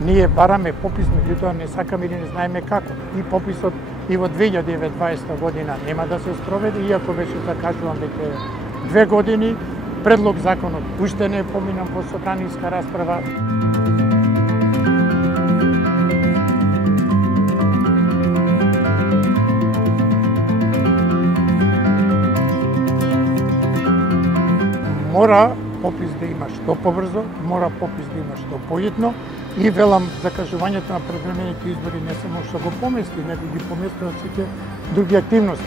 Ние бараме попис, меѓутоа не сакаме или не знаеме како. И пописот и во 2020 година нема да се спроведе, иако беше закажуван веќе 2 години. Предлог законот уште не е поминан во собраниска расправа. Мора попис да има што побрзо, мора попис да има што појитно и велам закажувањето на превремените избори не само што го помести, него ги поместува сите други активности.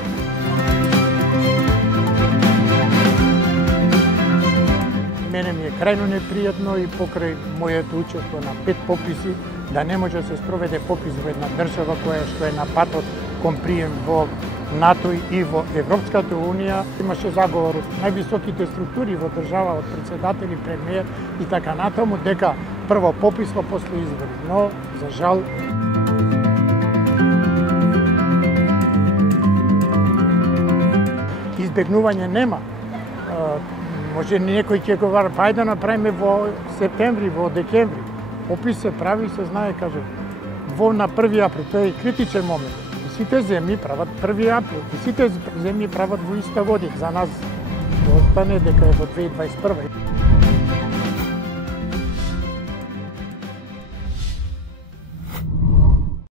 Мене ми е крајно непријатно и покрај моето учество на 5 пописи да не може да се спроведе попис во една држава која што е на патот кон прием во НАТО и во Европската Унија. Имаше заговор од највисоките структури во држава, од председатели, премиер и така натаму, дека прво попис, па после избори. Но, за жал, избегнување нема. Може некој ќе говори, па ајде да направиме во септември, во декември. Попис се прави и се знае, каже, на 1 април, тоа е критичен момент. Сите земји прават 1 април и сите земји прават во иста година. За нас да остане дека е во 2021.